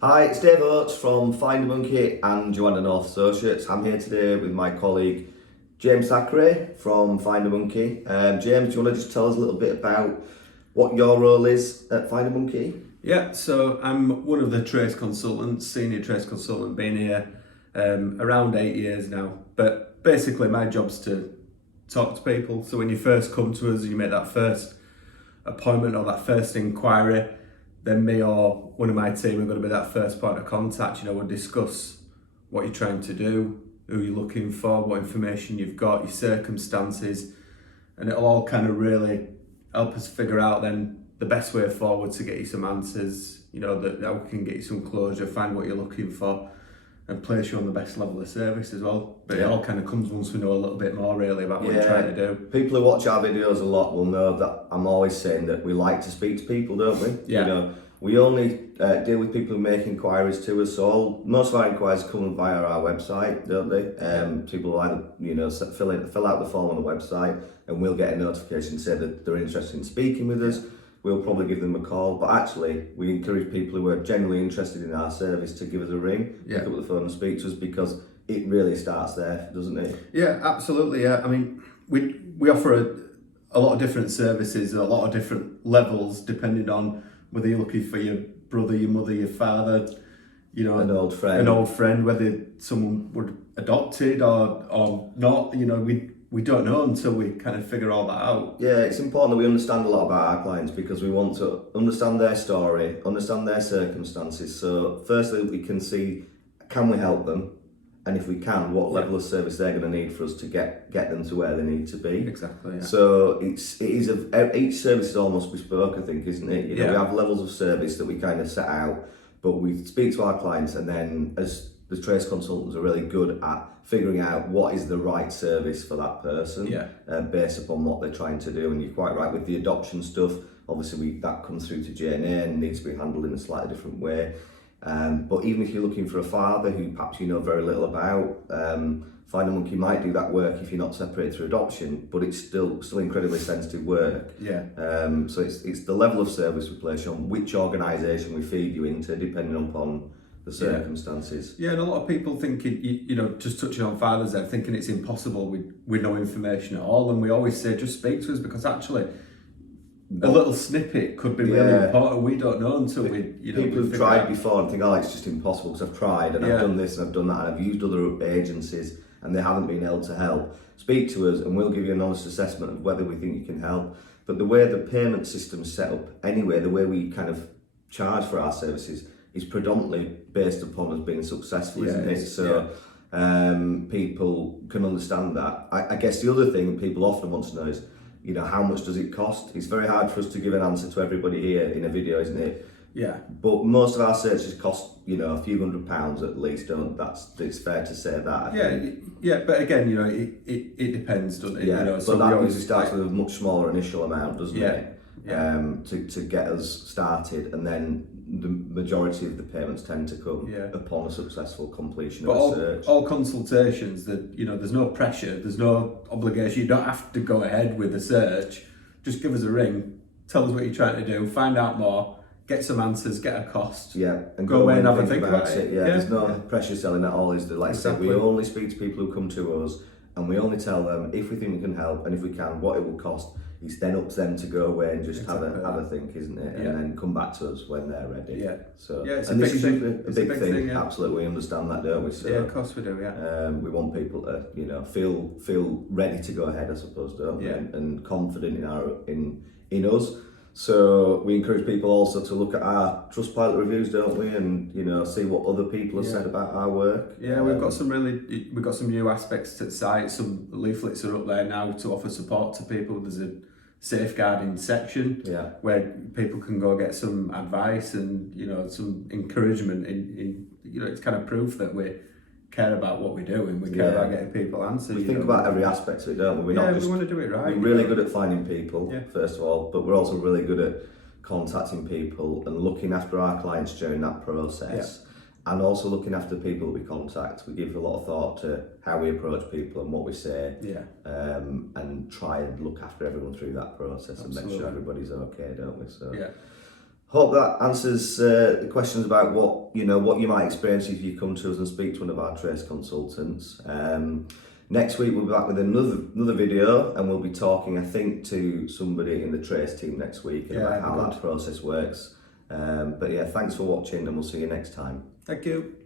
Hi, it's Dave Oates from FinderMonkey and Joanna North Associates. I'm here today with my colleague James Thackray from FinderMonkey. James, do you want to just tell us a little bit about what your role is at FinderMonkey? Yeah, so I'm one of the trace consultants, senior trace consultant, been here around 8 years now. But basically my job's to talk to people. So when you first come to us, you make that first appointment or that first inquiry, then me or one of my team are going to be that first point of contact. We'll discuss what you're trying to do, who you're looking for, what information you've got, your circumstances, and it'll all kind of really help us figure out then the best way forward to get you some answers, that we can get you some closure, find what you're looking for, and place you on the best level of service as well. But It all kind of comes once we know a little bit more really about what you're trying to do. People who watch our videos a lot will know that I'm always saying that we like to speak to people, don't we? Yeah. We only deal with people who make inquiries to us, so most of our inquiries come via our website, don't they? People either fill out the form on the website, and we'll get a notification to say that they're interested in speaking with us. We'll probably give them a call, but actually we encourage people who are genuinely interested in our service to give us a ring, pick up the phone and speak to us, because it really starts there, doesn't it? Yeah, absolutely. Yeah, I mean, we offer a lot of different services, a lot of different levels, depending on whether you're looking for your brother, your mother, your father, an old friend, whether someone would adopted or not. We don't know until we kind of figure all that out. Yeah, it's important that we understand a lot about our clients, because we want to understand their story, understand their circumstances. So firstly, we can see, can we help them? And if we can, what level of service they're going to need for us to get them to where they need to be. Exactly. Yeah. So each service is almost bespoke, I think, isn't it? We have levels of service that we kind of set out, but we speak to our clients, and then as the trace consultants are really good at figuring out what is the right service for that person, based upon what they're trying to do. And you're quite right with the adoption stuff. Obviously, that comes through to J&A and needs to be handled in a slightly different way. But even if you're looking for a father who perhaps you know very little about, FinderMonkey might do that work if you're not separated through adoption, but it's still incredibly sensitive work. So it's the level of service we place you on, which organisation we feed you into, depending upon the circumstances. Yeah, and a lot of people thinking, just touching on fathers there, thinking it's impossible with no information at all. And we always say, just speak to us, because actually a little snippet could be really important. We don't know until people who've tried before and think, it's just impossible because I've tried and I've done this and I've done that and I've used other agencies and they haven't been able to help. Speak to us and we'll give you an honest assessment of whether we think you can help. But the way the payment system's set up anyway, the way we kind of charge for our services is predominantly based upon us being successful, isn't it? So people can understand that. I guess the other thing people often want to know is, how much does it cost? It's very hard for us to give an answer to everybody here in a video, isn't it? Yeah. But most of our searches cost, a few £100 at least. It's fair to say that. I think. Yeah. But again, it depends, doesn't it? Yeah. But that usually starts with a much smaller initial amount, doesn't it? To get us started, and then the majority of the payments tend to come upon a successful completion of a search. All consultations, there's no pressure, there's no obligation. You don't have to go ahead with the search. Just give us a ring, tell us what you're trying to do, find out more, get some answers, get a cost. And go away and have a think about it. There's no pressure selling at all, is there? Like I said, we only speak to people who come to us, and we only tell them if we think we can help, and if we can, what it will cost. It's then up to them to go away and just have a think, isn't it? And then come back to us when they're ready. So it's a big thing. A big thing. Absolutely, we understand that, don't we? So, of course we do. We want people to feel ready to go ahead, I suppose, don't we? And confident in us. So we encourage people also to look at our Trustpilot reviews, don't we? And see what other people have said about our work. We've got some new aspects to the site. Some leaflets are up there now to offer support to people. There's a safeguarding section where people can go get some advice and some encouragement in it's kind of proof that we care about what we do and we care about getting people answers. We think about every aspect of it, don't we? We want to do it right. We're really good at finding people, first of all, but we're also really good at contacting people and looking after our clients during that process. And also looking after people that we contact. We give a lot of thought to how we approach people and what we say, and try and look after everyone through that process. Absolutely. And make sure everybody's okay, don't we? So Hope that answers the questions about what you might experience if you come to us and speak to one of our trace consultants. Next week we'll be back with another video, and we'll be talking, I think, to somebody in the trace team next week about how that process works. But yeah, thanks for watching, and we'll see you next time. Thank you.